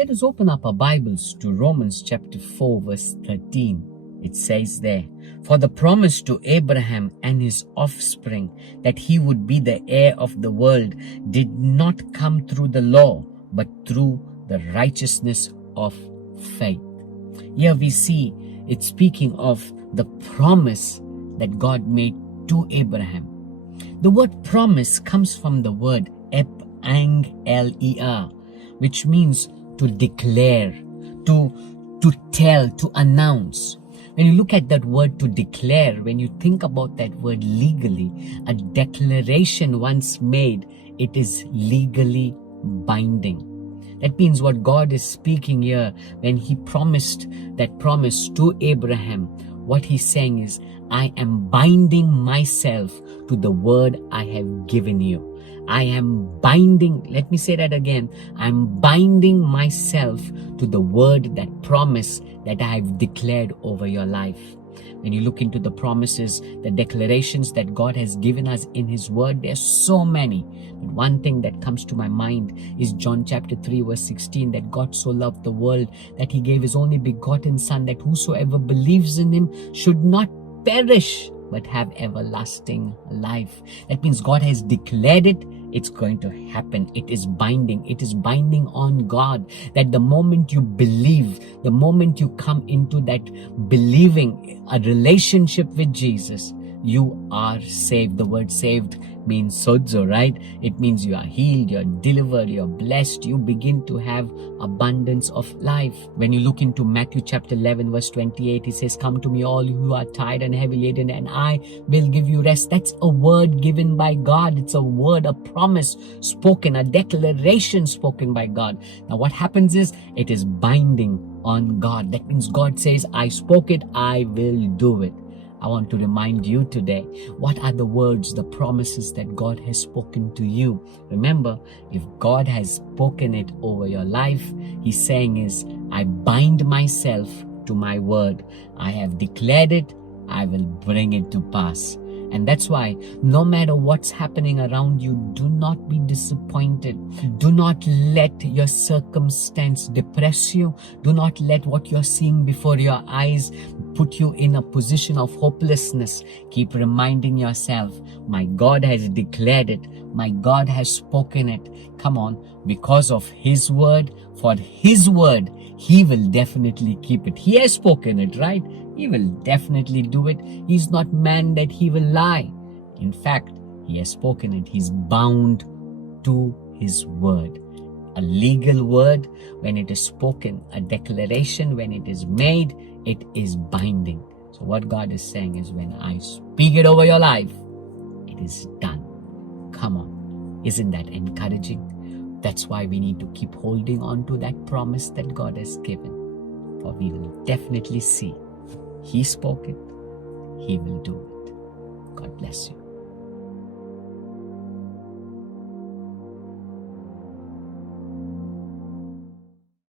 Let us open up our Bibles to Romans chapter 4 verse 13. It says there, "For the promise to Abraham and his offspring that he would be the heir of the world did not come through the law, but through the righteousness of faith." Here we see it's speaking of the promise that God made to Abraham. The word promise comes from the word epangler, which means to declare, to tell, to announce. When you look at that word to declare, when you think about that word legally, a declaration once made, it is legally binding. That means what God is speaking here when He promised that promise to Abraham, what He's saying is, I am binding myself to the word I have given you. I am binding, let me say that again, I'm binding myself to the word, that promise that I have declared over your life. When you look into the promises, the declarations that God has given us in His word, there's so many. But one thing that comes to my mind is John chapter 3 verse 16, that God so loved the world that He gave His only begotten Son, that whosoever believes in Him should not perish but have everlasting life. That means God has declared it. It's going to happen. It is binding. It is binding on God, that the moment you believe, the moment you come into that believing, a relationship with Jesus, you are saved. The word saved means sozo, right? It means you are healed, you're delivered, you're blessed, you begin to have abundance of life. When you look into Matthew chapter 11 verse 28, it says, "Come to me all who are tired and heavy laden, and I will give you rest." That's a word given by God. It's a word, a promise spoken, a declaration spoken by God. Now what happens is, it is binding on God. That means God says, I spoke it, I will do it. I want to remind you today, what are the words, the promises that God has spoken to you? Remember, if God has spoken it over your life, He's saying is, I bind myself to my word. I have declared it, I will bring it to pass. And that's why no matter what's happening around you, do not be disappointed. Do not let your circumstance depress you. Do not let what you're seeing before your eyes put you in a position of hopelessness. Keep reminding yourself, my God has declared it. My God has spoken it. Come on, because of His word, for His word, He will definitely keep it. He has spoken it, right? He will definitely do it. He's not man that He will lie. In fact, He has spoken it. He's bound to His word. A legal word, when it is spoken, a declaration, when it is made, it is binding. So what God is saying is, when I speak it over your life, it is done. Come on. Isn't that encouraging? That's why we need to keep holding on to that promise that God has given. For we will definitely see He spoke it, He will do it. God bless you.